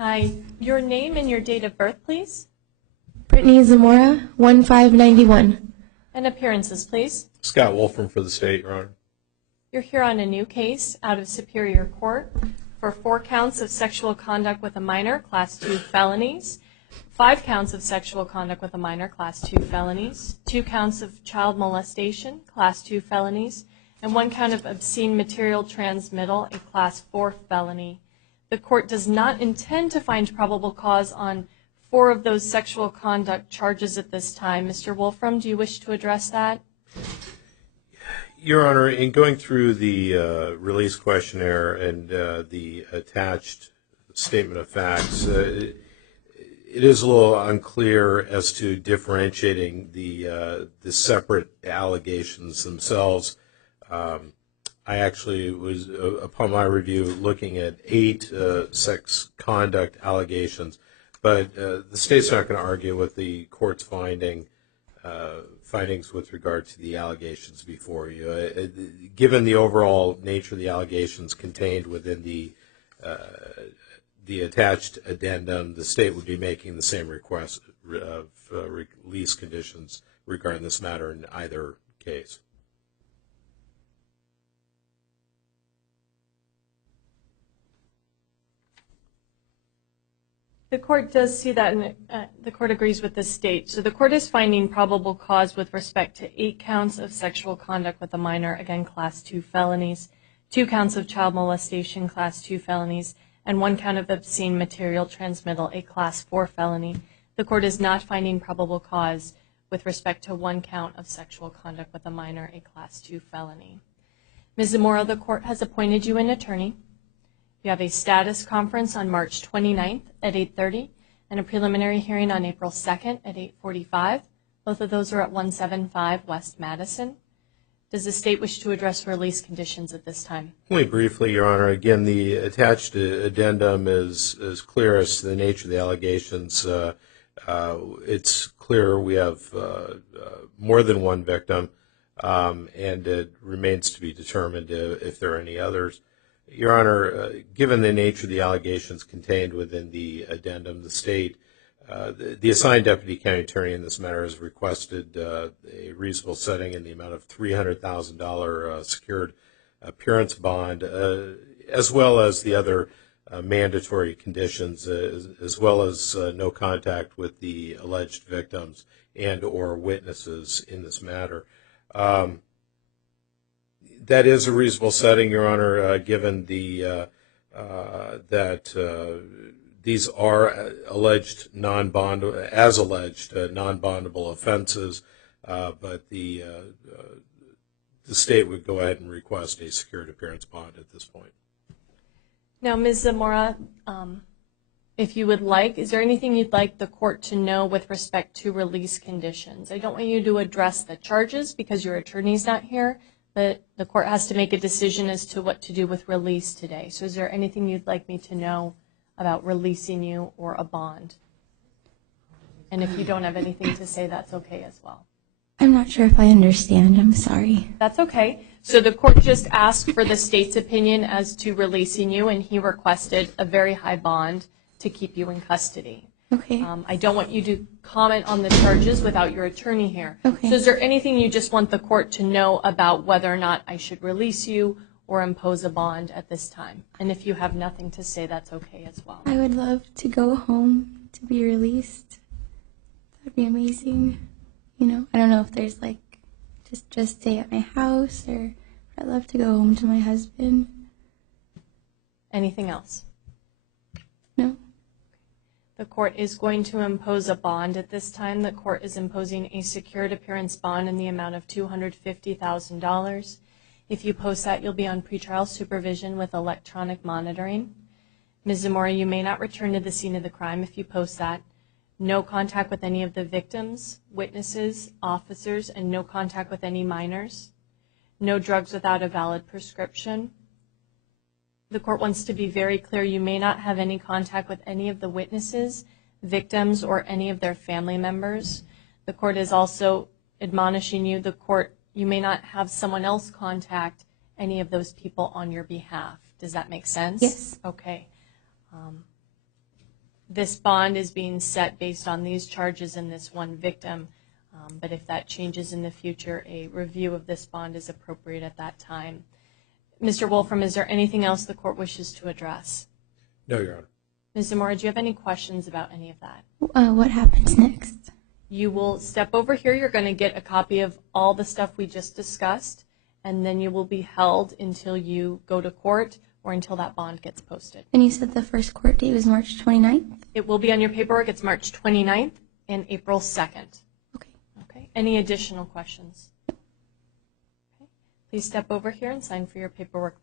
Hi. Your name and your date of birth, please. Brittany Zamora, 1591. And appearances, please. Scott Wolfram for the state, Your Honor. You're here on a new case out of Superior Court for 4 counts of sexual conduct with a minor, Class 2 felonies, 5 counts of sexual conduct with a minor, Class 2 felonies, 2 counts of child molestation, Class 2 felonies, and 1 count of obscene material transmittal, a Class 4 felony. The court does not intend to find probable cause on 4 of those sexual conduct charges at this time. Mr. Wolfram, do you wish to address that? Your Honor, in going through the release questionnaire and the attached statement of facts, it is a little unclear as to differentiating the separate allegations themselves. I actually was, upon my review, looking at 8 sex conduct allegations, but the state's not going to argue with the court's findings with regard to the allegations before you. Given the overall nature of the allegations contained within the attached addendum, the state would be making the same request of release conditions regarding this matter in either case. The court does see that, and the court agrees with the state. So the court is finding probable cause with respect to 8 counts of sexual conduct with a minor, again, Class 2 felonies, 2 counts of child molestation, Class 2 felonies, and 1 count of obscene material transmittal, a Class 4 felony. The court is not finding probable cause with respect to 1 count of sexual conduct with a minor, a Class 2 felony. Ms. Zamora, the court has appointed you an attorney. You have a status conference on March 29th at 8:30 and a preliminary hearing on April 2nd at 8:45. Both of those are at 175 West Madison. Does the state wish to address release conditions at this time? Only briefly, Your Honor. Again, the attached addendum is clear as to the nature of the allegations. It's clear we have more than 1 victim, and it remains to be determined if there are any others. Your Honor, given the nature of the allegations contained within the addendum, the state, the assigned deputy county attorney in this matter has requested a reasonable setting in the amount of $300,000 secured appearance bond, as well as the other mandatory conditions, as well as no contact with the alleged victims and or witnesses in this matter. That is a reasonable setting, Your Honor, given the that these are alleged non-bondable offenses, but the state would go ahead and request a secured appearance bond at this point. Now, Ms. Zamora, if you would like, is there anything you'd like the court to know with respect to release conditions? I don't want you to address the charges because your attorney's not here, but the court has to make a decision as to what to do with release today. So is there anything you'd like me to know about releasing you or a bond? And if you don't have anything to say, that's okay as well. I'm not sure if I understand. I'm sorry. That's okay. So the court just asked for the state's opinion as to releasing you, and he requested a very high bond to keep you in custody. Okay. I don't want you to comment on the charges without your attorney here. Okay. So is there anything you just want the court to know about whether or not I should release you or impose a bond at this time? And if you have nothing to say, that's okay as well. I would love to go home to be released. That'd be amazing. You know, I don't know if there's like just stay at my house, or I'd love to go home to my husband. Anything else? No. The court is going to impose a bond at this time. The court is imposing a secured appearance bond in the amount of $250,000. If you post that, you'll be on pretrial supervision with electronic monitoring. Ms. Zamora, you may not return to the scene of the crime if you post that. No contact with any of the victims, witnesses, officers, and no contact with any minors. No drugs without a valid prescription. The court wants to be very clear you may not have any contact with any of the witnesses, victims, or any of their family members. The court is also admonishing you, you may not have someone else contact any of those people on your behalf. Does that make sense? Yes. Okay. this bond is being set based on these charges and this one victim. But if that changes in the future, a review of this bond is appropriate at that time. Mr. Wolfram, is there anything else the court wishes to address? No, Your Honor. Ms. Zamora, do you have any questions about any of that? What happens next? You will step over here. You're going to get a copy of all the stuff we just discussed, and then you will be held until you go to court or until that bond gets posted. And you said the first court date was March 29th? It will be on your paperwork. It's March 29th and April 2nd. Okay. Okay. Any additional questions? Okay. Please step over here and sign for your paperwork.